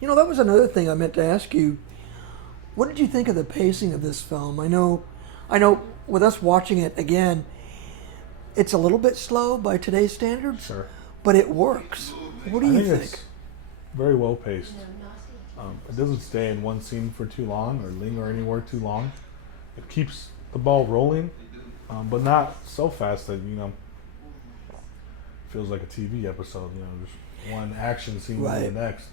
You know, that was another thing I meant to ask you. What did you think of the pacing of this film? I know with us watching it again, it's a little bit slow by today's standards, Sure. but it works. What do you think? It's very well paced. It doesn't stay in one scene for too long or linger anywhere too long. It keeps the ball rolling, but not so fast that, feels like a TV episode. Just one action scene to the next.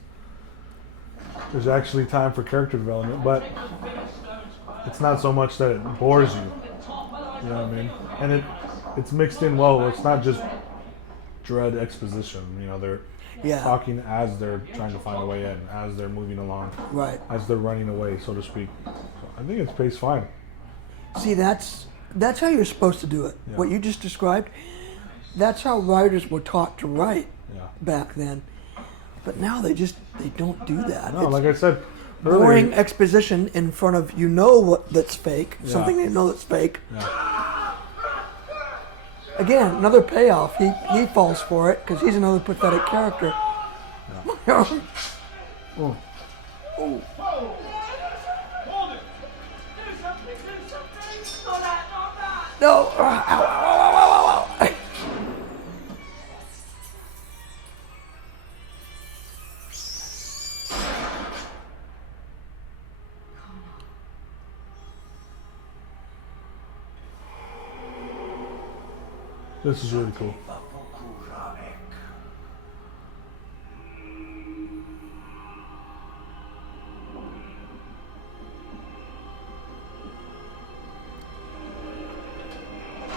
There's actually time for character development, but it's not so much that it bores you. You know what I mean? And it's mixed in well. It's not just dread exposition. They're talking as they're trying to find a way in, as they're moving along, as they're running away, so to speak. So I think it's paced fine. See, that's how you're supposed to do it. Yeah. What you just described, that's how writers were taught to write back then. But now they don't do that. No, like I said earlier, boring exposition in front of that's fake, something they know that's fake. Yeah. Again, another payoff. He falls for it because he's another pathetic character. Yeah. Oh. Oh. No! Ow, ow, ow, ow, ow, ow. This is really cool.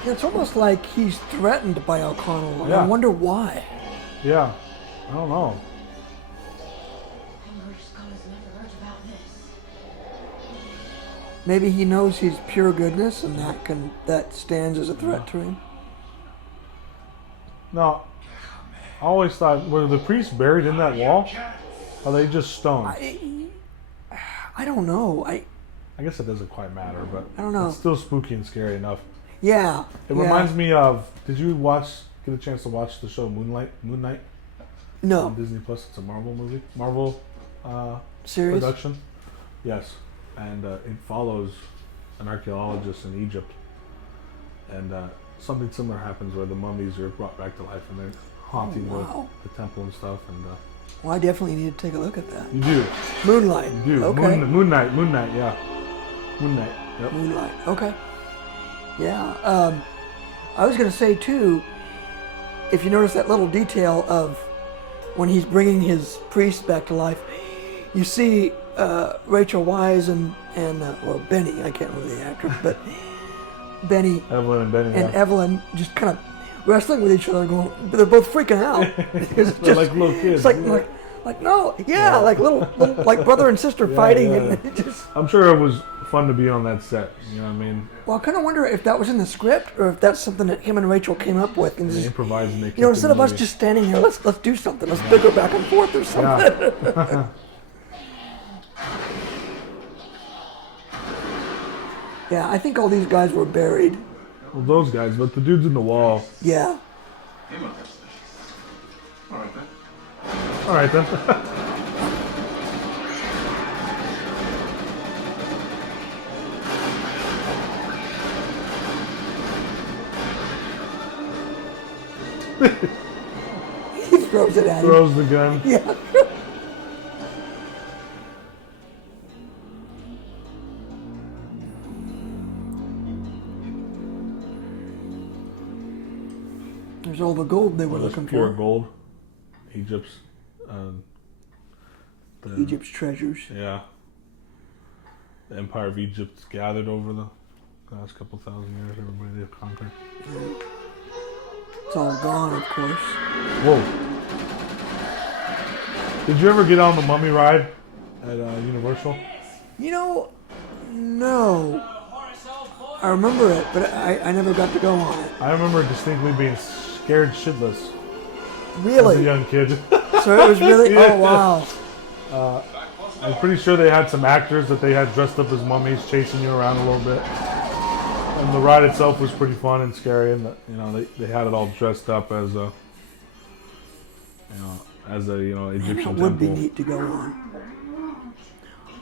It's almost like he's threatened by O'Connell, and Yeah. I wonder why. Yeah, I don't know. Maybe he knows he's pure goodness, and that stands as a threat to him. No, I always thought, were the priests buried in that wall? Or are they just stone? I don't know. I guess it doesn't quite matter, but I don't know. It's still spooky and scary enough. Yeah. It reminds me of, did you get a chance to watch the show Moon Knight? No. On Disney Plus. It's a Marvel movie. Marvel series? Production. Yes. And it follows an archaeologist in Egypt. And something similar happens where the mummies are brought back to life and they're haunting the temple and stuff. And well, I definitely need to take a look at that. you do. Moonlight. You do. Okay. Moon Knight, yeah. Moon Knight. Yep. Moonlight. Okay. Yeah. I was going to say, too, if you notice that little detail of when he's bringing his priest back to life, you see Rachel Wise and Benny, I can't remember the actor, but Benny Evelyn and Benny, and Evelyn just kind of wrestling with each other, but they're both freaking out. They're like little kids. It's like no, like little like brother and sister fighting, yeah. and it just. I'm sure it was fun to be on that set. You know what I mean? Well, I kind of wonder if that was in the script or if that's something that him and Rachel came up with and They just improvised and they kept instead of us movie. just standing here, let's do something. Let's bicker back and forth or something. Yeah. Yeah, I think all these guys were buried. Well, those guys, but the dudes in the wall. Yeah. All right then. He throws it at him. Throws the gun. Yeah. There's all the gold they were looking Pure for. gold. Egypt's. Egypt's treasures. Yeah. The Empire of Egypt's gathered over the last couple thousand years. Everybody they've conquered. Yeah. It's all gone, of course. Whoa. Did you ever get on the mummy ride at Universal? No. I remember it, but I never got to go on it. I remember distinctly being scared shitless Really? as a young kid. So it was really... Yeah. Oh, wow. I'm pretty sure they had some actors that they had dressed up as mummies chasing you around a little bit. And the ride itself was pretty fun and scary, and they had it all dressed up as a Egyptian Man, temple. that would be neat to go on.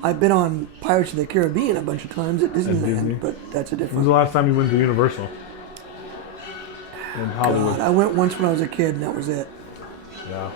I've been on Pirates of the Caribbean a bunch of times at Disney. Disneyland, but that's a When's different. the last time you went to Universal? In Hollywood. God, I went once when I was a kid, and that was it. Yeah.